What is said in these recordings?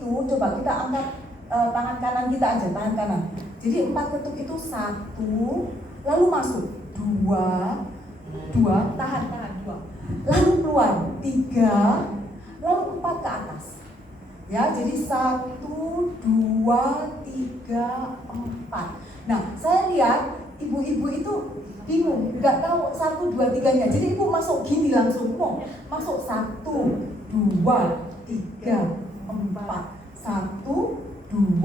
itu, coba kita angkat tangan kanan kita aja, tangan kanan. Jadi 4 ketuk itu 1, lalu masuk 2, tahan 2. Lalu keluar 3, lalu 4 ke atas. Ya, jadi 1, 2, 3, 4. Nah, saya lihat ibu-ibu itu bingung, nggak tahu 1, 2, 3-nya. Jadi ibu masuk gini langsung, masuk 1, 2, 3, 4. 1, 2,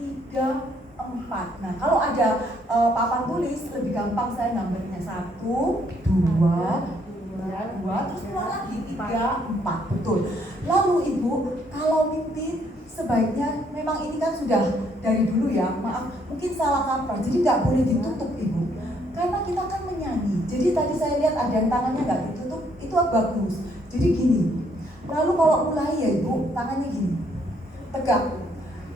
3, 4. Nah, kalau ada papan tulis lebih gampang saya gambarnya 1, 2, terus keluar lagi 3, 4. Betul. Lalu ibu kalau mimpi sebaiknya, memang ini kan sudah dari dulu ya, maaf mungkin salah kaprah, jadi nggak boleh ditutup ibu, karena kita kan menyanyi. Jadi tadi saya lihat ada yang tangannya nggak ditutup, itu bagus. Jadi gini, lalu kalau mulai ya ibu, tangannya gini, tegak,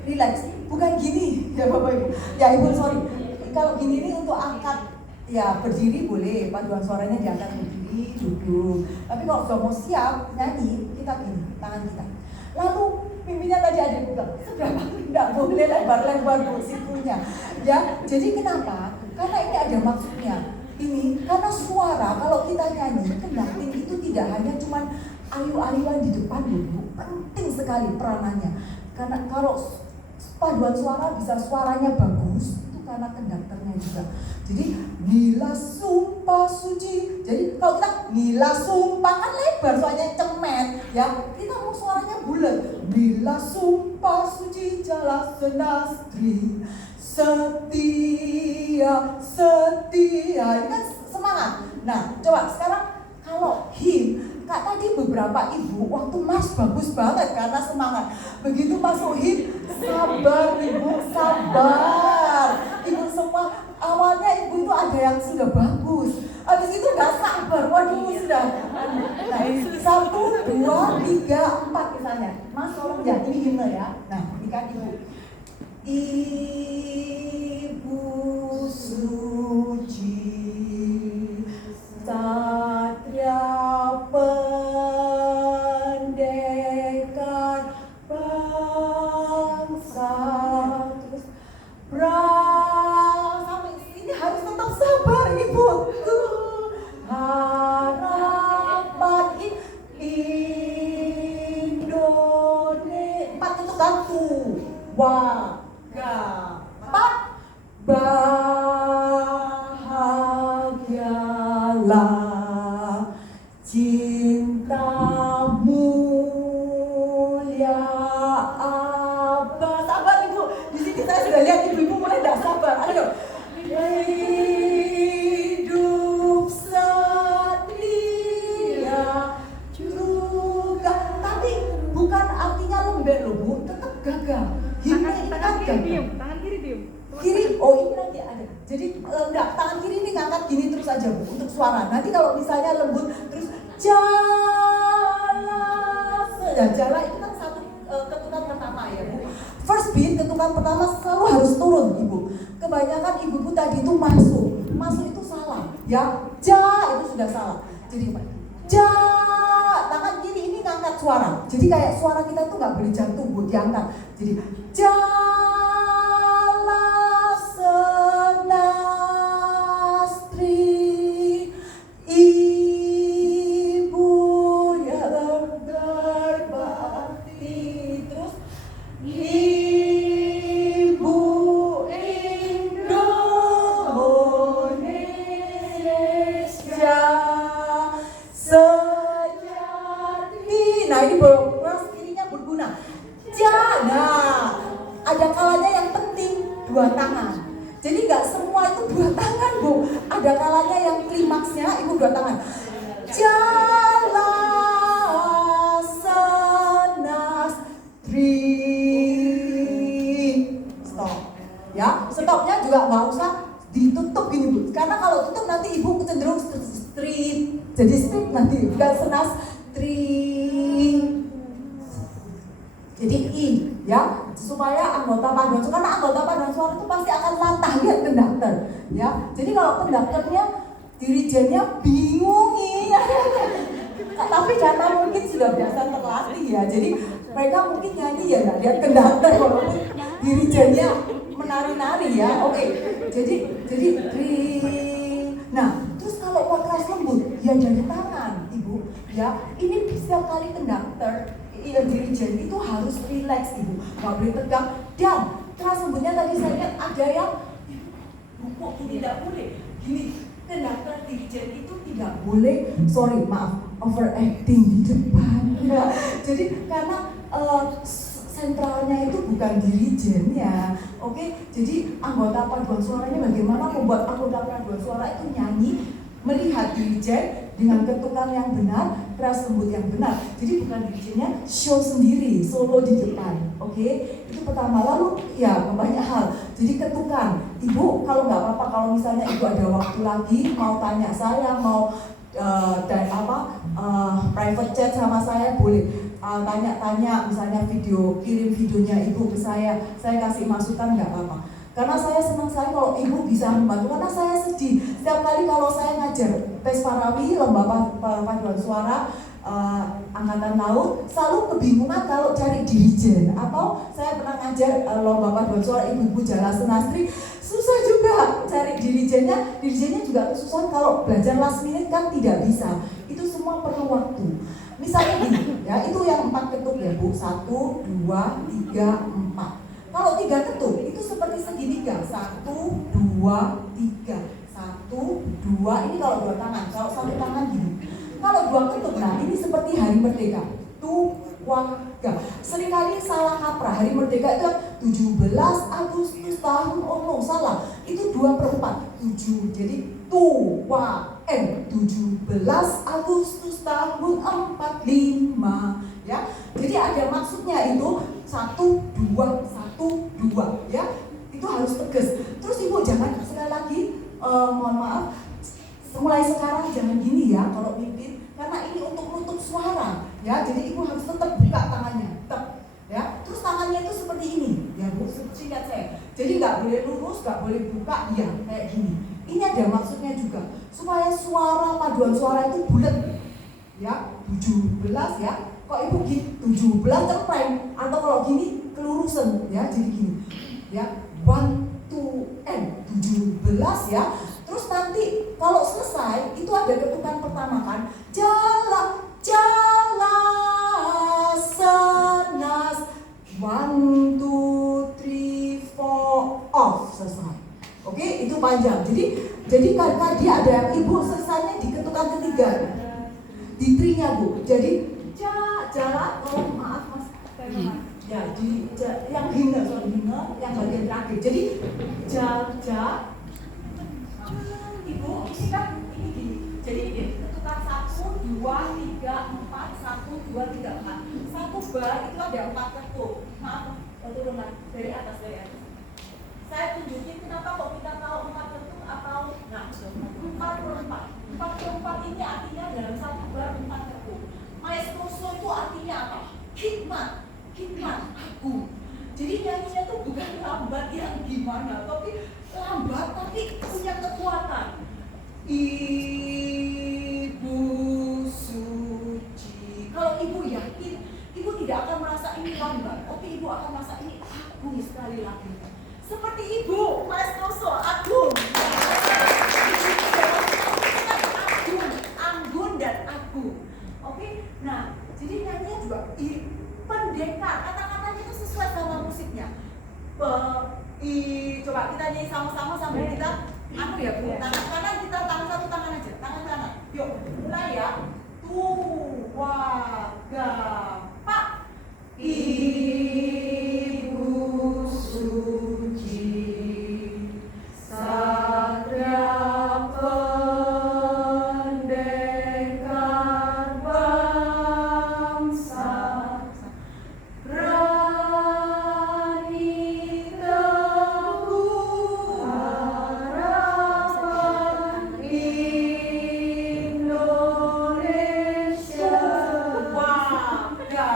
relax, bukan gini ya bapak ibu, ya ibu sorry, kalau gini ini untuk angkat, ya berdiri boleh, paduan suaranya diangkat berdiri, duduk. Tapi kalau sudah mau siap nyanyi, kita gini, tangan kita. Lalu pimpinnya tadi ada yang bilang, seberapa tidak boleh lebar-lebar sikunya. Ya, jadi kenapa? Karena ini ada maksudnya. Ini karena suara kalau kita nyanyi, kendating itu tidak hanya cuman ayu-ayuan di depan dulu, penting sekali peranannya. Karena kalau paduan suara bisa suaranya bagus, itu karena konduktornya juga. Jadi Nila sumpah suci. Jadi kalau kita Nila sumpah kan lebar, soalnya cemet ya. Kita mau suaranya bulat. Nila sumpah suci jelas senastri setia. Ini kan semangat. Nah, coba sekarang kalau him, Kak tadi beberapa ibu waktu mas bagus banget karena semangat. Begitu masuk him, sabar ibu, sabar. Ibu semua awalnya ibu itu ada yang sudah bagus, habis itu nggak sabar, waduh sudah. Nah, 1, 2, 3, 4 misalnya. Mas tolong ya, ini himne ya. Nah, ini kan ibu. Ibu suci, satria pendekar bangsa, terus sampai sini harus tetap sabar ibuku. Harapan Indonesia. 4 itu kan bahagialah cintamu ya Abah. Sabar ibu, di sini saya sudah lihat ibu-ibu mulai tidak sabar. Ayo, hidup setia juga, tapi bukan artinya lembek loh bu, tetap gagah. Tangan kiri diem. Kiri, oh ini nanti ada. Jadi enggak, tangan kiri ini ngangkat gini terus aja bu, untuk suara. Nanti kalau misalnya lembut terus jala itu kan satu ketukan pertama ya bu. First beat ketukan pertama selalu harus turun ibu. Kebanyakan ibu-ibu tadi itu masuk itu salah ya. Itu sudah salah. Jadi tangan kiri ini ngangkat suara. Jadi kayak suara kita tuh nggak boleh jatuh bu, diangkat. Jadi senastri ibu yang berbakti, terus ibu Indonesia sejati. Nah ini boros kirinya berguna. Nah, ada kalanya yang penting 2 tangan. Jadi nggak semua itu 2 tangan bu. Ada kalanya yang klimaksnya ibu 2 tangan. Jala senastri. Stop. Ya, stopnya juga nggak usah ditutup gini bu. Karena kalau tutup nanti ibu cenderung strip. Jadi strip nanti bukan senastri. Jadi I ya, supaya anggota paduan suara, karena anggota paduan suara itu pasti akan latah lihat konduktor ya. Jadi kalau konduktornya, dirijennya bingung ya. Tapi karena mungkin sudah biasa terlatih ya. Jadi Mereka mungkin nyanyi ya nggak lihat konduktor walaupun dirijennya menari-nari ya. Oke. Jadi nah, terus kalau kelas lembut ya dari tangan, Ibu. Ya, ini setiap kali konduktor dirijen itu harus relax, Ibu. Nggak boleh tegang. Dan kelas lembutnya tadi saya lihat ada yang kok tidak boleh. Gini, konduktor dirijen itu tidak boleh, overacting di depan. Ya. Jadi karena sentralnya itu bukan dirijennya, oke? Jadi anggota paduan suaranya bagaimana membuat anggota paduan suara itu nyanyi, melihat dirijen dengan ketukan yang benar, keras lembut yang benar. Jadi bukan dirijennya show sendiri, solo di depan, oke? Itu pertama. Lalu ya banyak hal. Jadi ketukan, Ibu kalau nggak apa-apa kalau misalnya Ibu ada waktu lagi mau tanya saya, mau private chat sama saya boleh. Tanya-tanya misalnya kirim videonya Ibu ke saya kasih masukan nggak apa-apa. Karena saya senang sekali kalau Ibu bisa membantu, karena saya sedih setiap kali kalau saya ngajar tes Parawi, lomba paduan suara angkatan laut, selalu kebingungan kalau cari dirijen. Atau saya pernah ngajar lomba paduan suara ibu-ibu Jala Senastri, susah juga cari dirijennya juga kesusahan kalau belajar last minute kan tidak bisa. Itu semua perlu waktu. Misalnya gini, ya itu yang 4 ketuk ya Bu, 1, 2, 3, 4. Kalau 3 ketuk itu seperti segitiga, 1, 2, 3, 1, 2. Ini kalau 2 tangan, kalau 1 tangan gini. Kalau 2 ketuk, nah ini seperti Hari Merdeka. Tuwaga. Seringkali salah kaprah. Hari Merdeka itu 17 Agustus tahun salah. Itu 2/4. 7. Jadi tuwa 17 Agustus tahun 45 ya. Jadi ada maksudnya itu 1, 2, 1, 2 ya. Itu harus tegas. Terus Ibu jangan sekali lagi mohon maaf, mulai sekarang jangan gini ya kalau mimpin, karena ini untuk menutup suara ya. Jadi Ibu harus tetap buka tangannya, tetap ya. Terus tangannya itu seperti ini ya Bu, seingat saya. Jadi nggak boleh lurus, nggak boleh buka ya kayak gini. Ini ada maksudnya juga supaya suara paduan suara itu bulat ya. 17 ya. Kok Ibu gini 17 cempreng, atau kalau gini kelurusan ya, jadi gini ya. 1, 2, 17 ya. Terus nanti kalau selesai itu ada ketukan pertama kan, jala senas, 1, 2, 3, 4 off, selesai. Oke, itu panjang. Jadi karena dia ada Ibu selesainya di ketukan ketiga, di trinya Bu. Jadi jala, kalau maaf Mas, ya yang hina yang bagian terakhir. Jadi Ibu ini kan ini gini. Jadi ini ketukan 1, 2, 3, 4, 1, 2, 3, 4. 1 bar itu ada 4 ketuk. Maaf, turunan dari atas. Saya tunjukin kenapa kok kita tahu 4 ketuk atau 4/4. 4/4 ini artinya dalam 1 bar 4 ketuk. Maestro itu artinya apa? Hikmat, aku. Jadi nyanyinya tuh bukan lambat yang gimana, tapi lambat tapi punya kekuatan. Ibu suci. Kalau Ibu yakin, Ibu tidak akan merasa ini lambat, tapi Ibu akan merasa ini agung sekali lagi. Seperti Ibu, Maestro agung. Anggun dan agung. Oke, nah jadi nyanyinya juga pendekar, kata-katanya itu sesuai sama musiknya. Coba kita nyanyi sama-sama sambil kita ya Bu, tangan kanan kita tangan satu tangan aja, tangan kanan. Yuk, mulai ya. Tuwaga, Pak. Ibu suci, satria pendekar bangsa, berani teguh harapan Indonesia. Wah, ya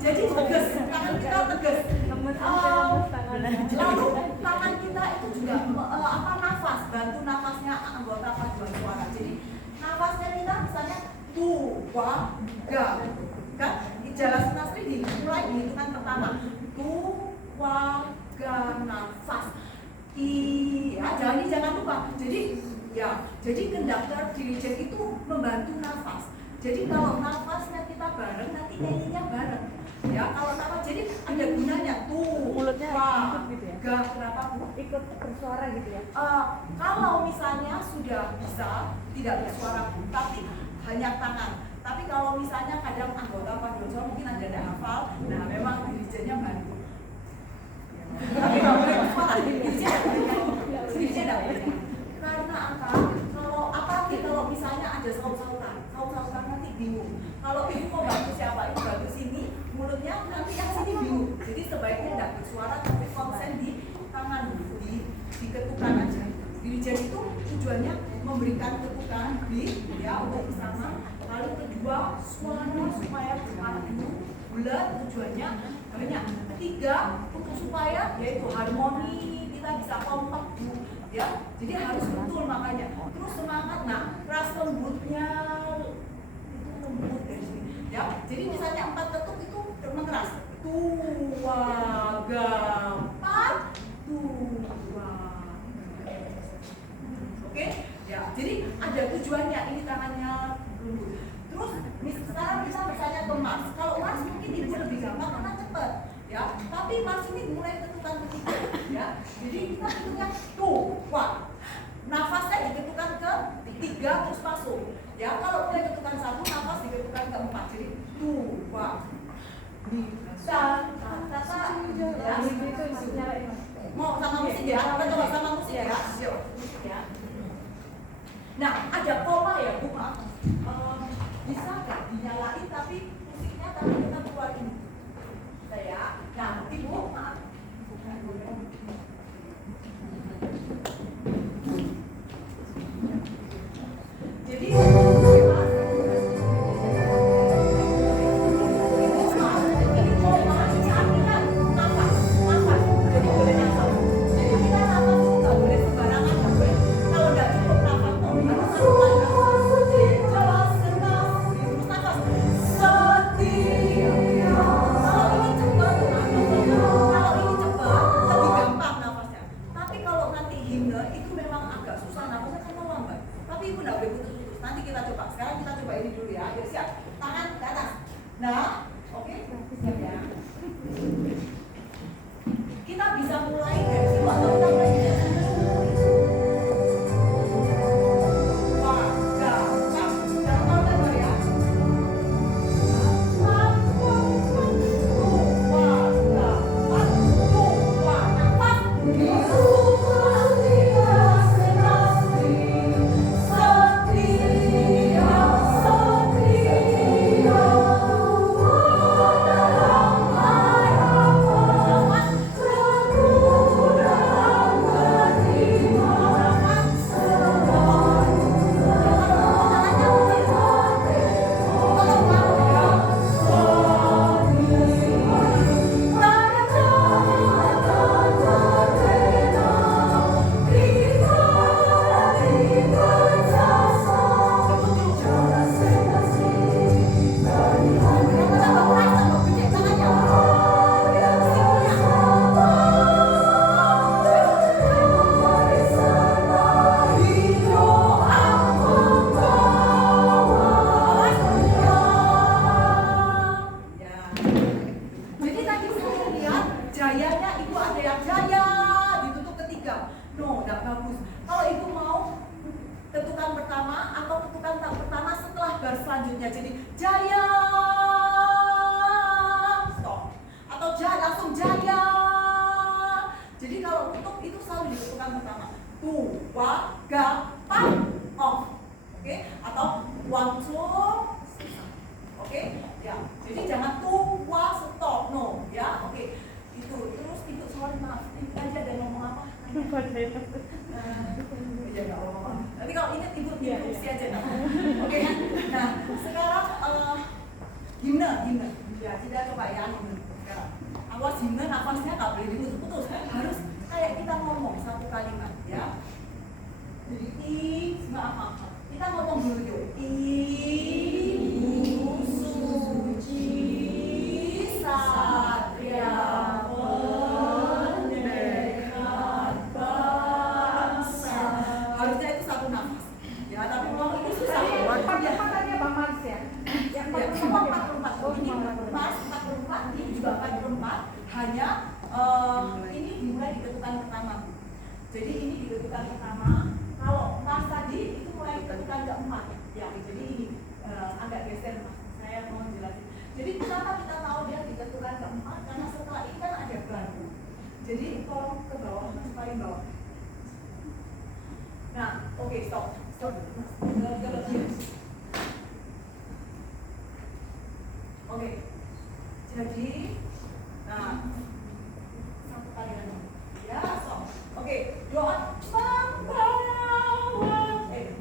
Jadi tegas, tangan kita tegas. Lalu tangan kita itu juga nafas, bantu nafasnya anggota paduan suara. Jadi nafasnya kita misalnya tu, wa, ga, kan? Ijazah sunastri dimulai dihitungan pertama. Tu, wa, ga, nafas. Jangan lupa. Jadi konduktor dirijen itu membantu nafas. Jadi kalau nafasnya kita bareng, nanti nyanyinya bareng. Ya, kalau nafas jadi ada gunanya tuh. Mulutnya ikut gitu ya. Ga, kenapa Bu? Ikut bersuara gitu ya. Kalau misalnya sudah bisa tidak bersuara Bu, tapi hanya tangan. Tapi kalau misalnya kadang anggota paduan suara mungkin ada yang hafal, nah memang dirijennya bantu. Tapi kalau boleh bersuara, dirijen tidak boleh. Karena kalau misalnya ada saut-sautan nanti bingung. Kalau ibu mau bantu siapa? Ibu bantu sini, mulutnya nanti yang sini bingung. Jadi sebaiknya tidak bersuara tapi konsen di tangan diketukan aja. Dirijen itu tujuannya memberikan ketukan untuk bersama. Lalu kedua suara supaya berpadu bulat, tujuannya banyak. Ketiga untuk supaya yaitu harmoni, kita bisa kompak Bu. Ya, jadi harus betul makanya. Terus semangat, keras lembutnya itu lembut dari sini. Ya, jadi misalnya 4 ketuk itu mengeras. Tua, gampang, tua. Oke? Ya, jadi ada tujuannya. Ini tangannya lembut. Terus sekarang kita bertanya ke Mas. Kalau Mas mungkin ibu lebih gampang karena cepat. Ya, tapi Mas ini mulai ketukan ketiga. Ya, jadi kita hitungnya tuwa. Nafasnya diketukan ke 3 terus masuk. Ya, kalau mulai ketukan 1, nafas diketukan ke 4. Jadi tuwa. Ya, Itu isinya mau sama musik ya? Kita coba sama musik ya? Yuk, musik ya. Nah, ada koma ya Bu, maaf. Bisa nggak dinyalain tapi musiknya tapi kita keluarin. Saya, nah Ibu, maaf. Jadi nanti kita coba. Sekarang kita coba ini dulu ya. Ayo siap. Tangan ke atas. Nah, oke. Siap ya. Kita bisa mulai dari situ atau kita mulai dari sini. selanjutnya. Jadi jaya, stop. Atau langsung jaya. Jadi kalau tutup itu selalu diketukan pertama. Tua, ga, pa, off. Oke? Atau one, two, oke? Ya. Jadi jangan tua, stop, no. Ya, oke. Itu terus ibu sorry maaf. Ibu tadi ada ngomong apa? Iya nggak apa-apa. Nanti kalau ingat ibu interupsi aja. Oke. Nah sekarang himne. Ya kita coba ya himne. Sekarang awas himne nafasnya nggak boleh diputus-putus. Harus kayak kita ngomong satu kalimat ya. Jadi maaf. Kita ngomong dulu yuk. Ibu suci satria. Harusnya itu satu nafas. Ya, tapi memang ini susah. Tadi Bang Mars ya? Yang 44. Ini Mas 44, ini juga 44. Hanya ini dimulai diketukan pertama. Jadi ini diketukan pertama. Kalau Mas tadi itu mulai diketukan keempat. Ya, jadi ini agak geser Mas. Saya mau jelasin. Jadi kenapa kita tahu dia diketukan keempat? Karena setelah ini kan ada baru. Jadi tolong ke bawah, Mas, paling bawah. Nah, oke, stop. Oke. Jadi, nah, satu kali lagi. Ya, stop. Oke, doa membawa.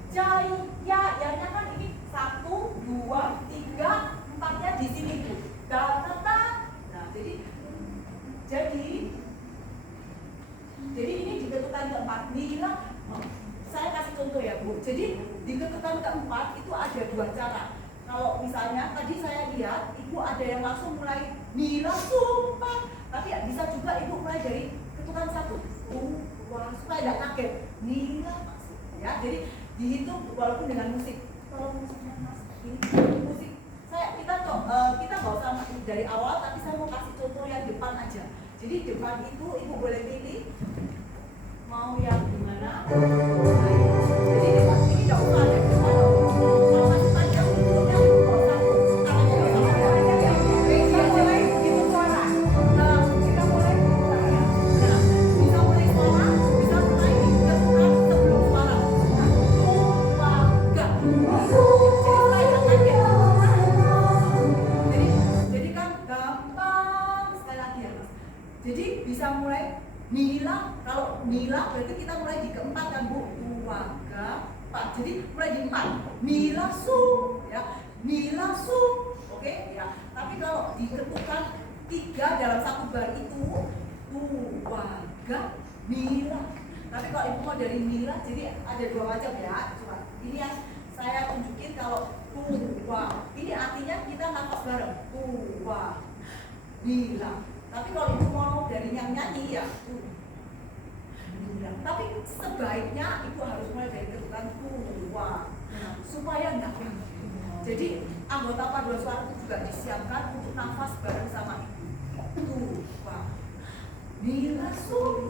Jaya, ya-nya kan ini 1, 2, 3, 4-nya di sini tuh. Data. Nah, jadi ini diketukan keempat. Nila. Saya kasih contoh ya Bu. Jadi di ketukan keempat itu ada dua cara. Kalau misalnya tadi saya lihat Ibu ada yang langsung mulai nila sumpah, tapi ya, bisa juga Ibu mulai dari ketukan 1. Wah, supaya tidak kaget. Nila ya. Jadi dihitung walaupun dengan musik. Kalau musiknya Mas ini musik. Kita nggak usah dari awal, tapi saya mau kasih contoh yang depan aja. Jadi depan itu Ibu boleh pilih mau yang gimana? Jadi depan ini nggak usah ada kalau masih panjang untuknya nggak usah tangannya sama aja ya. Kita mulai hitung suara. Kita mulai ya. Nah, bisa mulai suara, bisa mulai diketukan sebelum suara. Tuaga. Jadi kan gampang sekali lagi ya Mas. Jadi bisa mulai nila, kalau nila berarti kita mulai di keempat kan Bu. Tuaga, pak. Jadi mulai di 4. Nila su, ya. Nila su. Oke, ya. Tapi kalau diketukan 3 dalam satu bar itu tuaga, nila. Tapi kalau Ibu mau dari nila, jadi ada dua macam ya. Coba ini yang saya tunjukin kalau tuwa. Ini artinya kita nafas bareng. Tuwa, nila. Tapi kalau Ibu mau dari yang nyanyi ya tapi sebaiknya Ibu harus mulai dari ketukan tuwa supaya enggak ganggu. Jadi anggota paduan suara itu juga disiapkan untuk nafas bareng sama Ibu. Tuwa, nila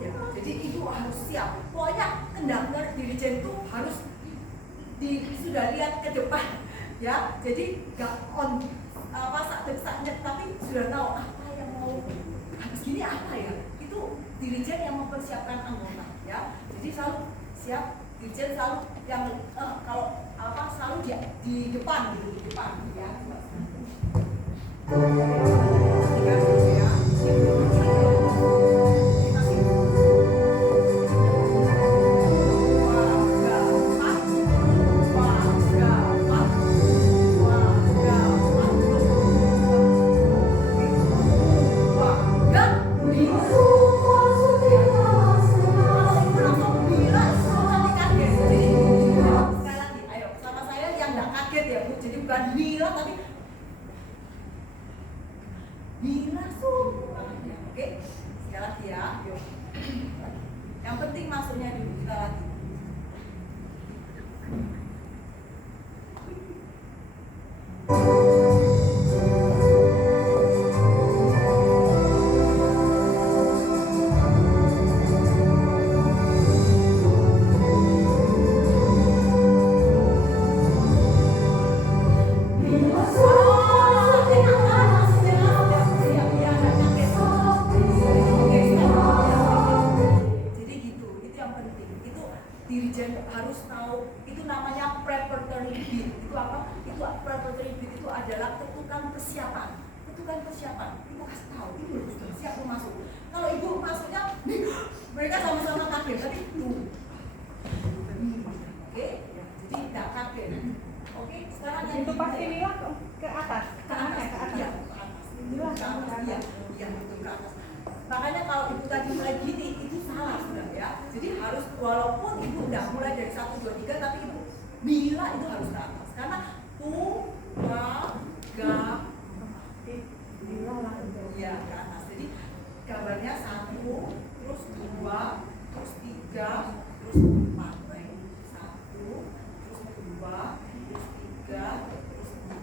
ya. Jadi Ibu harus siap. Pokoknya kendangnya dirijen itu harus sudah lihat ke depan ya. Jadi enggak on sakit tapi sudah tahu apa yang mau habis gini apa ya. Itu dirijen yang mempersiapkan anggota ya. Jadi selalu siap, dirijen selalu yang kalau selalu di depan gitu, di depan ya. Yang penting masuknya dulu kita lagi. Jadi gitu, itu yang penting. Itu dirijen harus tahu. Itu namanya preparatory bid. Itu apa? Itu preparatory bid itu adalah ketukan persiapan. Ketukan persiapan. Ibu kasih tahu, ibu sudah siap mau masuk. Kalau ibu masuknya, mereka sama-sama kaget. Tapi oke, jadi tidak kaget. Oke, sekarang yang Itu pasti Mila ke atas. ke atas, Ke atas. iya, ke atas. Mila Ke atas, ke iya, atas. iya betul ke atas. Makanya kalau ibu tadi mulai gini, itu salah sudah ya. Jadi harus walaupun ibu tidak mulai dari 1, 2, 3, tapi ibu bila itu harus ke atas. Karena Mila langsung. iya ke atas. Jadi gambarnya 1, terus 2, terus 3, terus 4. 1, terus 2, terus 3, terus 4.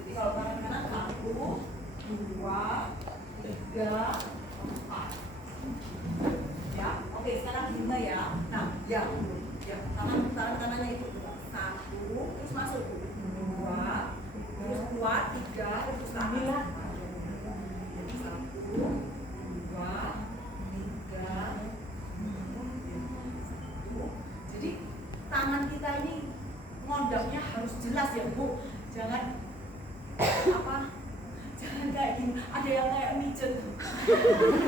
Jadi kalau tangan kanan 1, 2, 3, 4. Ya, oke sekarang gimana ya? Nah, ya, tangan kanannya itu 1, terus masuk 2, terus kuat 3, terus Mila. 1, 2, 3. Jadi tangan kita ini ngondaknya harus jelas ya Bu. Jangan jangan kayak gini. Ada yang kayak mijet.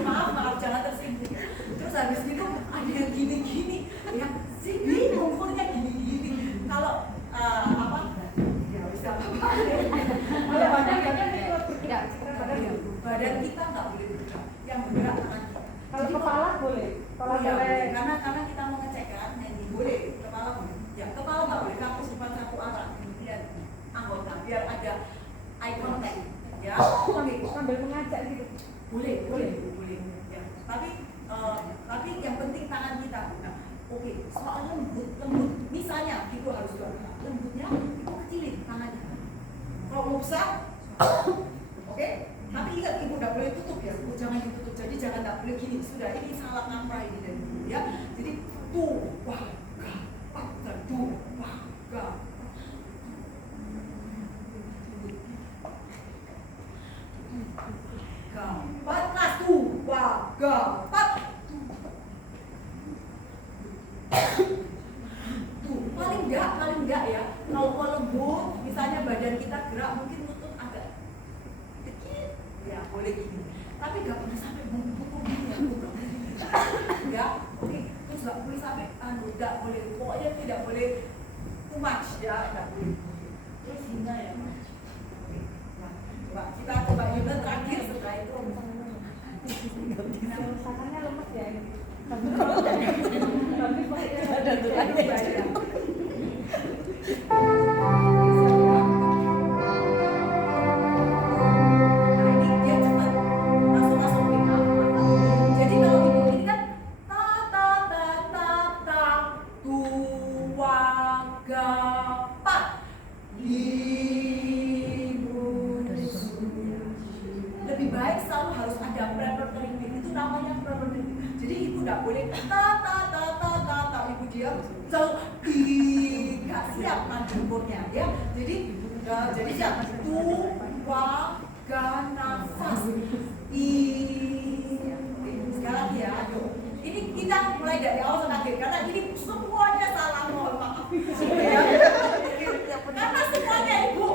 maaf jangan tersinggung. Terus habis itu ada yang gini-gini. Ya sih bingung pokoknya gini-gini. Kalau ya bisa apa? Kalau badan ikut bergerak. Badan kita nggak boleh bergerak. Yang bergerak tangan kita. Kalau Jadi kepala boleh. Kalau ya, boleh. karena kita mau ngecek kan, ini boleh, kepala boleh. Ya, kepala nggak boleh, kamu simpan satu arah, kemudian anggota, biar ada eye contact. Ya, Sambil mengajak gitu. boleh. Ya, tapi yang penting tangan kita. Nah, oke, soal lembut, misalnya itu harus dilakukan. Lembutnya itu kecilin tangannya. Kalau mau besar, oke. Tapi ingat ibu tidak boleh tutup ya, ibu jangan ditutup. Jadi jangan tidak boleh gini. Sudah ini salah kaprah ini dari dulu ya. Jadi paling enggak ya. Kalau mau lembut, misalnya badan kita gerak mungkin lutut agak dikit, ya boleh gini. Tapi nggak boleh sampai bungkuk gini ya, ya. Oke, terus nggak boleh sampai nggak boleh. Pokoknya tidak boleh too much ya, nggak boleh. Terus hina ya. Oke, nah, kita coba Yuna terakhir setelah itu. Tangannya lemes ya ini. Ada tulangnya. Lebih baik selalu harus ada preparatory bid. Itu namanya preparatory bid. Jadi ibu tidak boleh ibu diam selalu nggak siap mandornya ya. Jadi siap nafas sekali lagi ya. Ayo. Ini kita mulai dari awal sampai akhir karena ini semuanya salah, mohon maaf. Ya. Karena semuanya ibu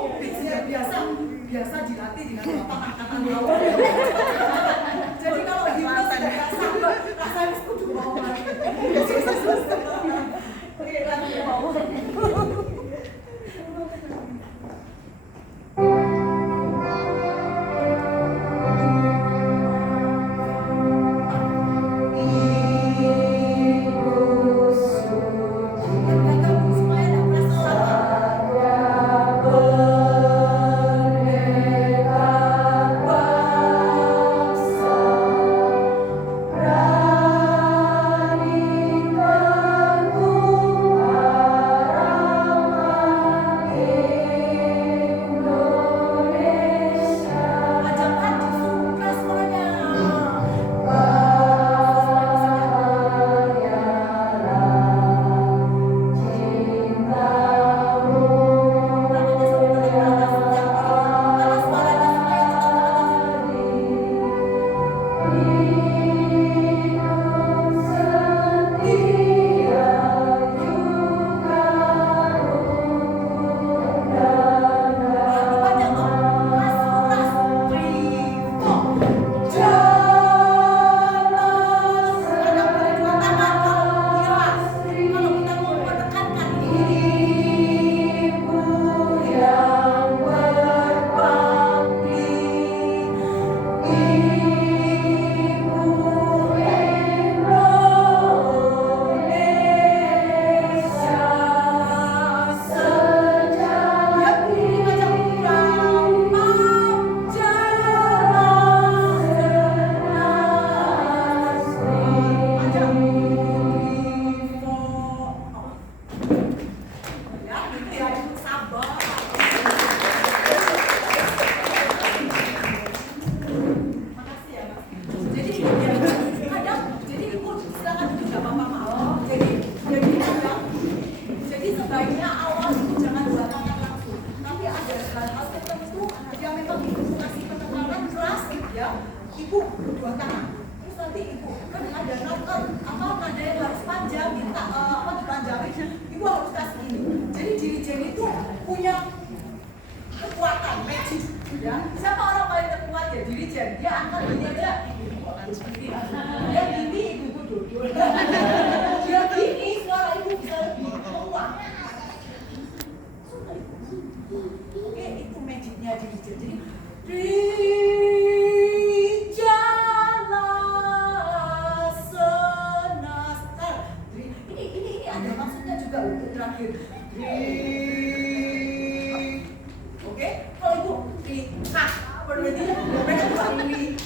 biasa dilatih dengan angkatan bawah. Jadi kalau hipno sudah nggak sabar, rasanya kudu mau lagi. Oke, lagi mau. ibu dua tangan. Terus nanti ibu kan ada nada yang harus panjang, minta dipanjangin. Ibu harus kasih ini. Jadi dirijen itu punya kekuatan magic. Ya, siapa orang paling terkuat ya dirijen? Dia angkat ini aja, dia gini, ibu duduk. Dia gini, suara ibu bisa lebih keluar. Oke, itu magicnya dirijen. Jadi Rijalah senastar. Ini ada maksudnya juga untuk terakhir. Oke, kalau ibu berarti mereka juga ini.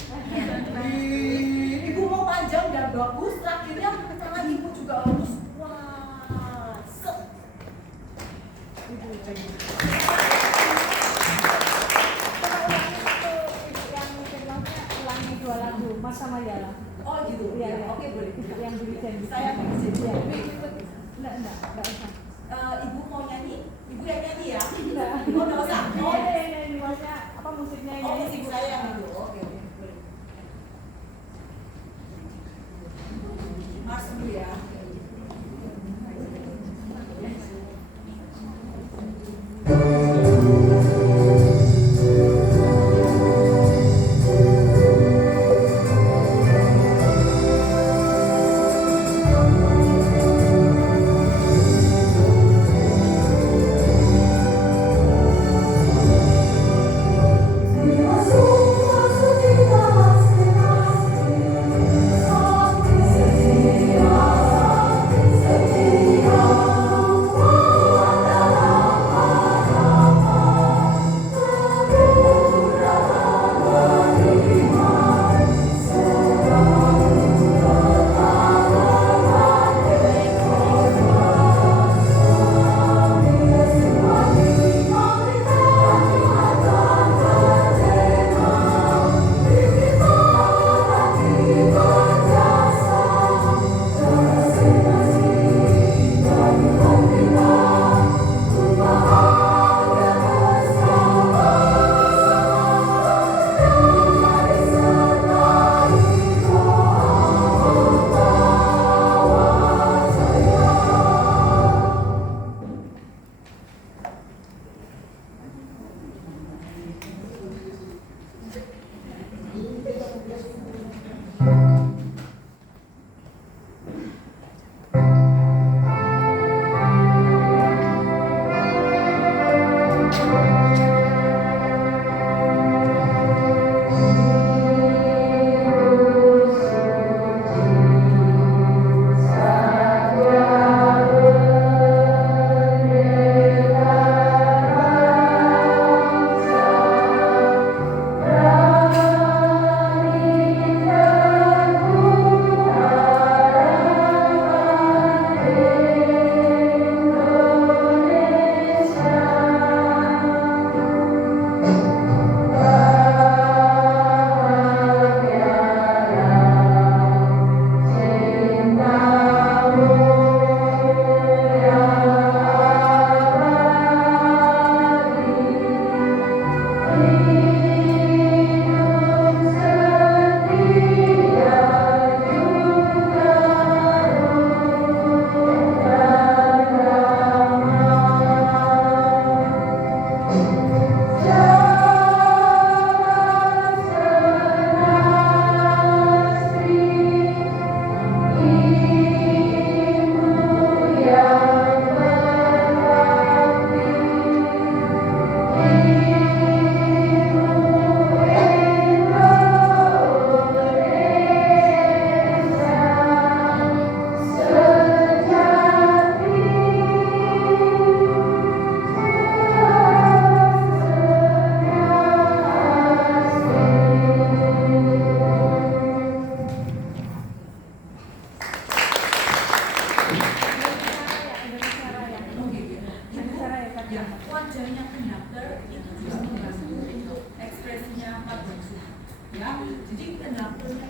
Ibu mau panjang dan bagus, terakhirnya tangan ibu juga harus wah. Ibu jadi. Dua lagu Mas sama Yala. Oh gitu. Iya. Oke, boleh. Yang dirijen. Saya dirijen. Iya. Enggak usah. Ibu mau nyanyi? Ibu yang nyanyi ya? Enggak. Oh, enggak usah. Oh, ini maksudnya apa musiknya ini? Oh, musik saya yang itu. Oke, boleh. Mars dulu ya. wajahnya konduktor itu juga membantu untuk ekspresinya Pak Bungsu. Ya, jadi konduktornya